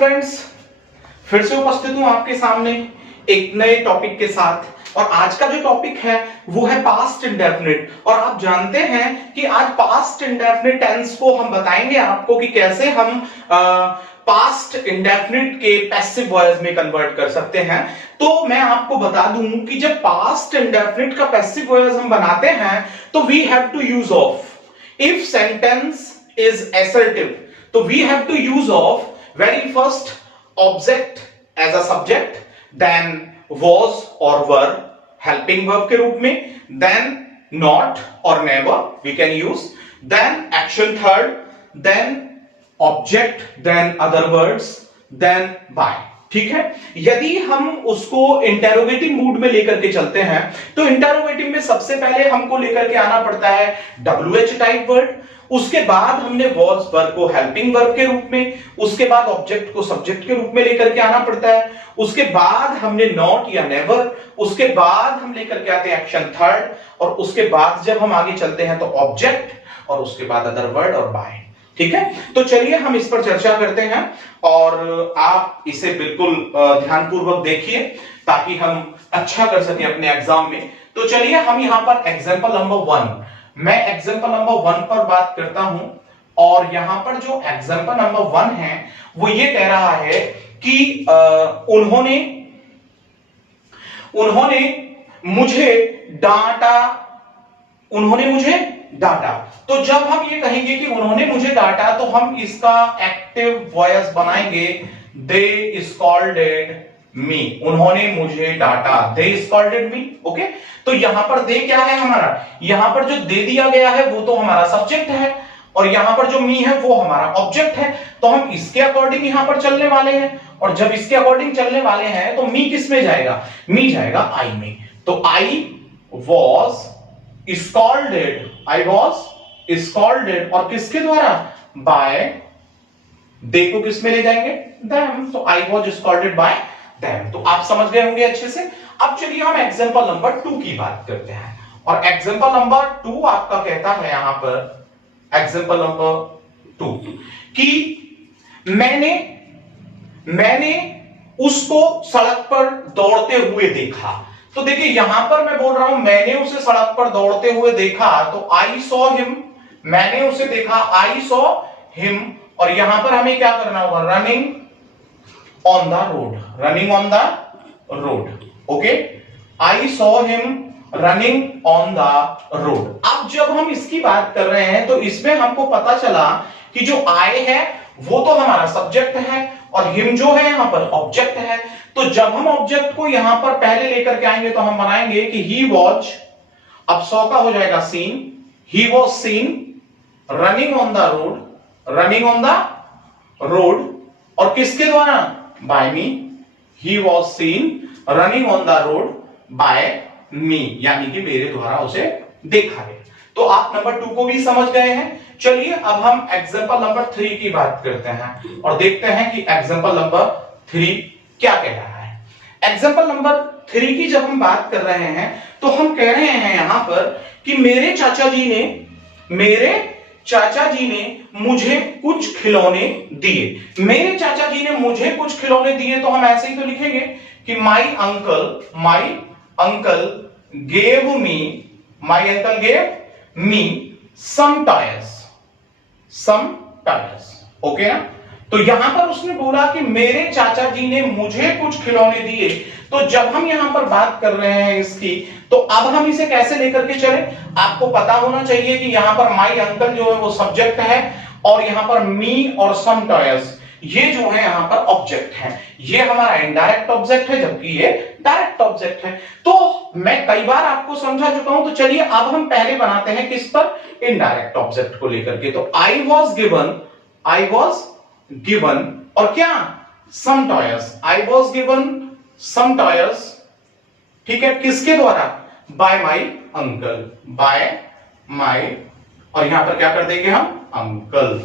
Friends, फिर से उपस्थित हूं आपके सामने एक नए टॉपिक के साथ। और आज का जो टॉपिक है वो है पास्ट इंडेफिनिट। और आप जानते हैं कि आज पास्ट इंडेफिनिट टेंस को हम बताएंगे आपको कि कैसे हम पास्ट इंडेफिनिट के पैसिव वॉइस में कन्वर्ट कर सकते हैं। तो मैं आपको बता दूं कि जब पास्ट इंडेफिनिट का पैसिव वॉइस हम बनाते हैं तो we have to use of if sentence is assertive, तो we have to use of very first object as a subject, then was or were helping verb के रूप में, then not or never we can use, then action third, then object, then other words, then by। ठीक है। यदि हम उसको interrogative mood में लेकर के चलते हैं तो इंटेरोगेटिव में सबसे पहले हमको लेकर के आना पड़ता है WH टाइप वर्ड, उसके बाद हमने वॉज वर्ब को हेल्पिंग वर्ब के रूप में, उसके बाद ऑब्जेक्ट को सब्जेक्ट के रूप में लेकर के आना पड़ता है, उसके बाद हमने नॉट या नेवर, उसके बाद हम लेकर के आते हैं एक्शन थर्ड, और उसके बाद जब हम आगे चलते हैं तो ऑब्जेक्ट, और उसके बाद अदर वर्ड और बाय। ठीक है। तो चलिए हम इस पर चर्चा करते हैं और आप इसे बिल्कुल ध्यानपूर्वक देखिए ताकि हम अच्छा कर सकें अपने एग्जाम में। तो चलिए हम यहां पर एग्जांपल नंबर 1, मैं एग्जांपल नंबर 1 पर बात करता हूं। और यहां पर जो एग्जांपल नंबर 1 है वो ये कह रहा है कि उन्होंने मुझे डांटा। तो जब हम ये कहेंगे कि उन्होंने मुझे डांटा तो हम इसका एक्टिव वॉइस बनाएंगे दे स्कॉल्डेड मी। उन्होंने मुझे डांटा, दे स्कॉल्डेड मी। ओके। तो यहां पर दे क्या है हमारा, यहां पर जो दे दिया गया है वो तो हमारा सब्जेक्ट है और यहां पर जो मी है वो हमारा ऑब्जेक्ट है। तो हम इसके अकॉर्डिंग यहां पर चलने वाले हैं, और जब इसके अकॉर्डिंग चलने वाले हैं तो मी किस में जाएगा, मी जाएगा आई में। तो आई वॉज स्कॉल्डेड, और किसके द्वारा, बाय, दे को किस में ले जाएंगे, देम। तो I was scolded bye them. तो आप समझ गए होंगे अच्छे से। अब चलिए हम एग्जांपल नंबर 2 की बात करते हैं। और एग्जांपल नंबर 2 आपका कहता है यहां पर, एग्जांपल नंबर 2 कि मैंने उसको सड़क पर दौड़ते हुए देखा। तो देखिए यहां पर मैं बोल रहा हूं मैंने उसे सड़क पर दौड़ते हुए देखा, तो आई सॉ हिम, मैंने उसे देखा, आई सॉ हिम। और यहां पर हमें क्या करना होगा, running on the road. Okay, I saw him running on the road. अब जब हम इसकी बात कर रहे हैं तो इसमें हमको पता चला कि जो आई है वो तो हमारा सब्जेक्ट है और हिम जो है यहां पर ऑब्जेक्ट है। तो जब हम ऑब्जेक्ट को यहां पर पहले लेकर के आएंगे तो हम बनाएंगे कि ही वॉज, अब सॉ का हो जाएगा seen, he was seen running on the road, और किसके द्वारा, by me. He was seen running on the road by me, यानी कि मेरे द्वारा उसे देखा गया। तो आप नंबर 2 को भी समझ गए हैं। चलिए अब हम एग्जांपल नंबर 3 की बात करते हैं और देखते हैं कि एग्जांपल नंबर 3 क्या कह रहा है। एग्जांपल नंबर 3 की जब हम बात कर रहे हैं तो हम कह रहे हैं यहां पर कि मेरे चाचा जी ने मुझे कुछ खिलौने दिए। मेरे चाचा जी ने मुझे कुछ खिलौने दिए, तो हम ऐसे ही तो लिखेंगे कि my uncle gave me some toys. Okay ना। तो यहां पर उसने बोला कि मेरे चाचा जी ने मुझे कुछ खिलौने दिए। तो जब हम यहां पर बात कर रहे हैं इसकी, तो अब हम इसे कैसे लेकर के चले, आपको पता होना चाहिए कि यहां पर माई अंकल जो है वो सब्जेक्ट है और यहां पर मी और सम टॉयज ये जो है यहां पर ऑब्जेक्ट है। ये हमारा इनडायरेक्ट ऑब्जेक्ट है जबकि ये डायरेक्ट ऑब्जेक्ट है। तो मैं कई बार आपको समझा चुका हूं। तो चलिए अब हम पहले बनाते हैं किस पर, इनडायरेक्ट ऑब्जेक्ट को लेकर के। तो आई वॉज गिवन और क्या, some toys, I was given some toys. ठीक है, किसके द्वारा, बाय माई और यहां पर क्या कर देंगे हम, अंकल।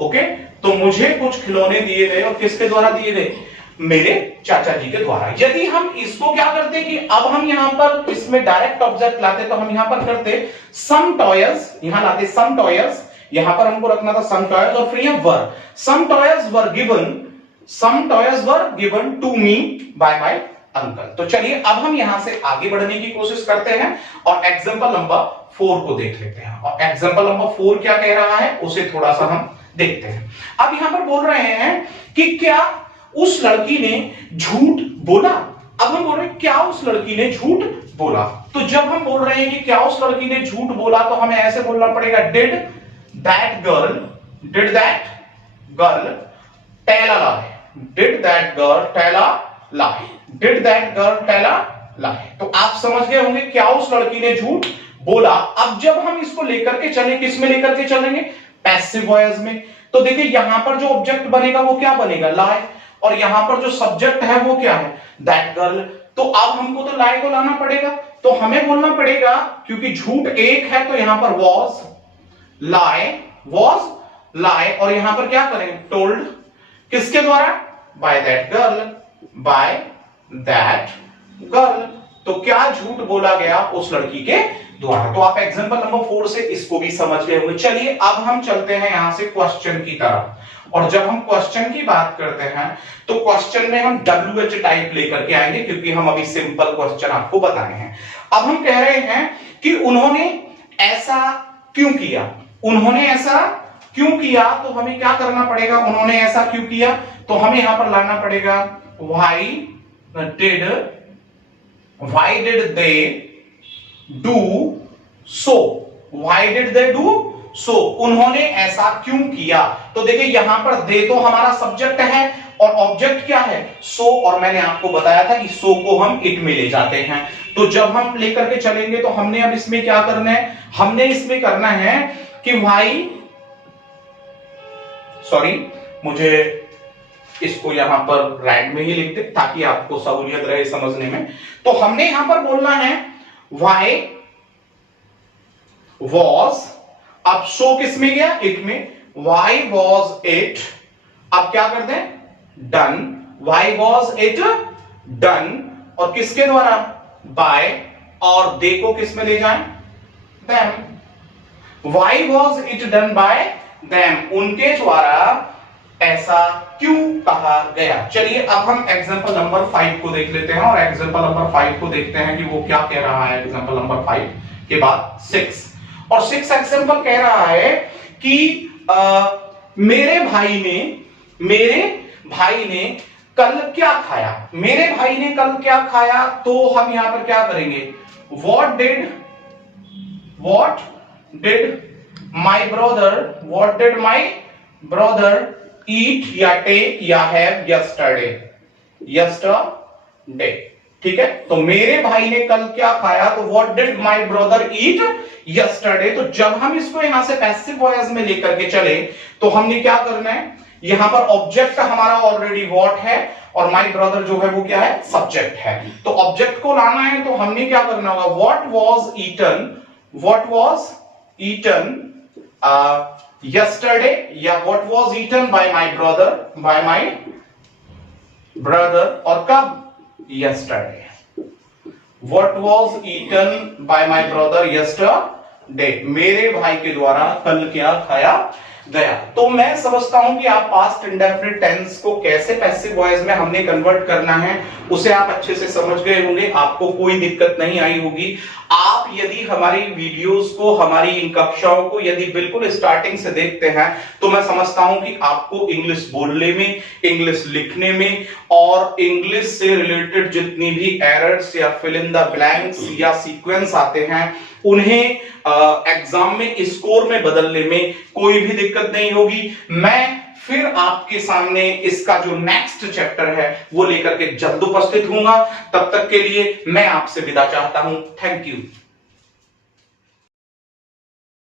ओके। तो मुझे कुछ खिलौने दिए गए और किसके द्वारा दिए गए, मेरे चाचा जी के द्वारा। यदि हम इसको क्या करते कि अब हम यहां पर इसमें डायरेक्ट ऑब्जेक्ट लाते तो हम यहां पर करते सम टॉयज, यहां लाते सम टॉयज, यहां पर हमको रखना था सम टॉयज और फिर यहां were, some toys were given some toys were given to me by my uncle. तो चलिए अब हम यहां से आगे बढ़ने की कोशिश करते हैं और एग्जांपल नंबर 4 को देख लेते हैं। और एग्जांपल नंबर 4 क्या कह रहा है उसे थोड़ा सा हम देखते हैं। अब यहां पर बोल रहे हैं कि क्या उस लड़की ने झूठ बोला। अब हम बोल रहे हैं क्या उस लड़की ने झूठ बोला। तो जब हम बोल रहे हैं कि क्या उस लड़की ने झूठ बोला तो हमें ऐसे बोलना पड़ेगा did that girl tell a lie. Did that girl tell a lie. Did that girl tell a lie. तो आप समझ गए होंगे क्या उस लड़की ने झूठ बोला। अब जब हम इसको लेकर के चले, किस में लेकर के चलेंगे, पैसिव वॉइस में। तो देखिए यहां पर जो ऑब्जेक्ट बनेगा वो क्या बनेगा, लाई, और यहां पर जो सब्जेक्ट है वो क्या है, दैट गर्ल। तो अब हमको तो लाई को लाना पड़ेगा, तो हमें बोलना पड़ेगा क्योंकि झूठ एक है तो यहां पर वॉज लाई, और यहां पर क्या करेंगे, टोल्ड, किसके द्वारा, बाय दैट गर्ल। तो क्या झूठ बोला गया उस लड़की के द्वारा। तो आप एग्जांपल नंबर 4 से इसको भी समझ गए होंगे। चलिए अब हम चलते हैं यहां से क्वेश्चन की तरफ। और जब हम क्वेश्चन की बात करते हैं तो क्वेश्चन में हम WH टाइप लेकर के आएंगे क्योंकि हम अभी सिंपल क्वेश्चन आपको बताए हैं। अब हम कह रहे हैं कि उन्होंने ऐसा क्यों किया। उन्होंने ऐसा क्यों किया तो हमें क्या करना पड़ेगा, उन्होंने ऐसा क्यों किया तो हमें यहां पर लाना पड़ेगा why did they do so। why did they do so, उन्होंने ऐसा क्यों किया। तो देखिए यहां पर दे तो हमारा सब्जेक्ट है और ऑब्जेक्ट क्या है, सो, और मैंने आपको बताया था कि सो को हम इट में ले जाते हैं। तो जब हम लेकर के चलेंगे तो हमने अब इसमें क्या करना है, हमने इसमें करना है कि मुझे इसको यहां पर राइट में ही लिख दे ताकि आपको सहूलियत रहे समझने में। तो हमने यहां पर बोलना है why was, अब सो किस में गया, इट में, why was it, अब क्या करते हैं, done, why was it done, और किसके द्वारा, by, और दे को किस में ले जाएं, them, why was it done by them, उनके द्वारा ऐसा क्यों कहा गया। चलिए अब हम एग्जांपल नंबर 5 को देख लेते हैं और एग्जांपल नंबर 5 को देखते हैं कि वो क्या कह रहा है। एग्जांपल नंबर 5 के बाद 6, और 6 एग्जांपल कह रहा है कि मेरे भाई ने कल क्या खाया। मेरे भाई ने कल क्या खाया तो हम यहां पर क्या करेंगे, what did my brother eat या take या have yesterday। ठीक है, तो मेरे भाई ने कल क्या खाया तो what did my brother eat yesterday। तो जब हम इसको यहां से पैसिव वॉइस में लेकर के चले तो हमने क्या करना है, यहां पर ऑब्जेक्ट हमारा ऑलरेडी what है और my brother जो है वो क्या है, सब्जेक्ट है। तो ऑब्जेक्ट को लाना है तो हमने क्या करना होगा, what was eaten yesterday या what was eaten by my brother, और कब, yesterday। what was eaten by my brother yesterday, मेरे भाई के द्वारा कल क्या खाया गया। तो मैं समझता हूं कि आप पास्ट इंडेफिनिट टेंस को कैसे पैसिव वॉइस में हमने कन्वर्ट करना है उसे आप अच्छे से समझ गए होंगे, आपको कोई दिक्कत नहीं आई होगी। आप यदि हमारी वीडियोस को, हमारी इन कक्षाओं को यदि बिल्कुल स्टार्टिंग से देखते हैं तो मैं समझता हूं कि आपको इंग्लिश बोलने में, इंग्लिश लिखने में और इंग्लिश से रिलेटेड जितनी भी एरर्स या फिल इन द ब्लैंक्स या सीक्वेंस आते हैं उन्हें एग्जाम में स्कोर में बदलने में कोई भी दिक्कत नहीं होगी। मैं फिर आपके सामने इसका जो नेक्स्ट चैप्टर है वो लेकर के जल्द उपस्थित हूंगा। तब तक के लिए मैं आपसे विदा चाहता हूं। Thank you.